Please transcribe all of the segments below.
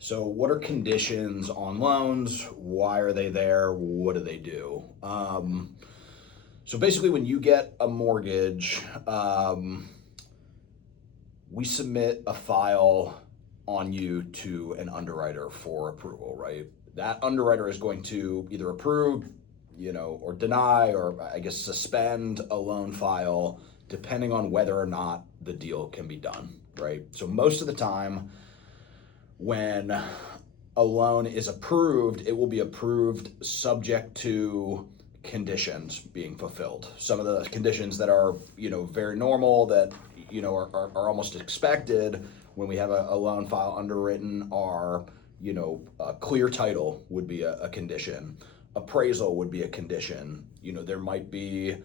So, what are conditions on loans? Why are they there? What do they do? So, basically, when you get a mortgage, we submit a file on you to an underwriter for approval, right? That underwriter is going to either approve, or deny, or I guess suspend a loan file depending on whether or not the deal can be done, right? So, most of the time, when a loan is approved, it will be approved subject to conditions being fulfilled. Some of the conditions that are, very normal that, are almost expected when we have a loan file underwritten are, clear title would be a condition. Appraisal would be a condition. There might be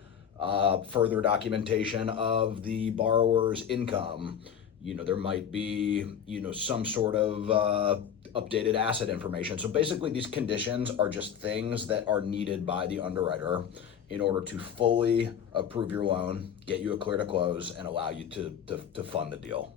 further documentation of the borrower's income. There might be, some sort of updated asset information. So basically, these conditions are just things that are needed by the underwriter in order to fully approve your loan, get you a clear to close, and allow you to fund the deal.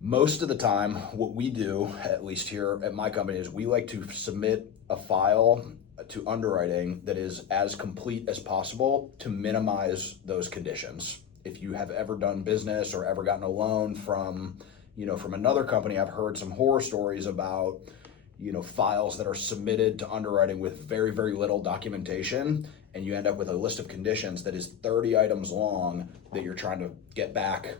Most of the time, what we do, at least here at my company, is we like to submit a file to underwriting that is as complete as possible to minimize those conditions. If you have ever done business or ever gotten a loan from another company, I've heard some horror stories about, files that are submitted to underwriting with very, very little documentation, and you end up with a list of conditions that is 30 items long that you're trying to get back,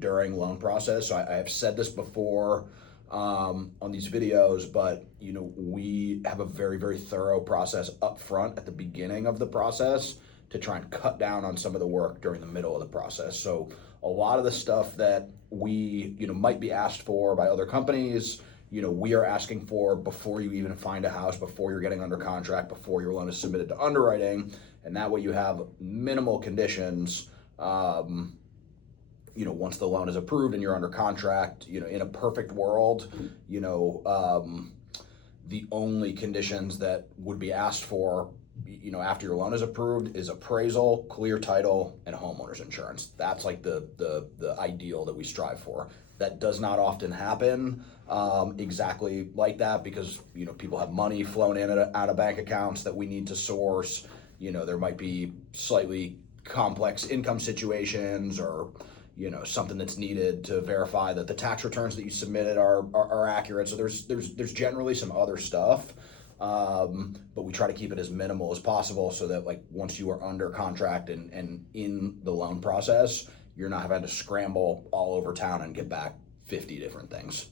during loan process. So I have said this before on these videos, but, we have a very, very thorough process up front at the beginning of the process to try and cut down on some of the work during the middle of the process. So a lot of the stuff that we, might be asked for by other companies, we are asking for before you even find a house, before you're getting under contract, before your loan is submitted to underwriting. And that way you have minimal conditions, once the loan is approved and you're under contract. In a perfect world, the only conditions that would be asked for, after your loan is approved is appraisal, clear title, and homeowner's insurance. That's like the ideal that we strive for. That does not often happen exactly like that because, people have money flown in and out of bank accounts that we need to source. There might be slightly complex income situations or, something that's needed to verify that the tax returns that you submitted are accurate. So there's generally some other stuff. But we try to keep it as minimal as possible so that once you are under contract and in the loan process, you're not having to scramble all over town and get back 50 different things.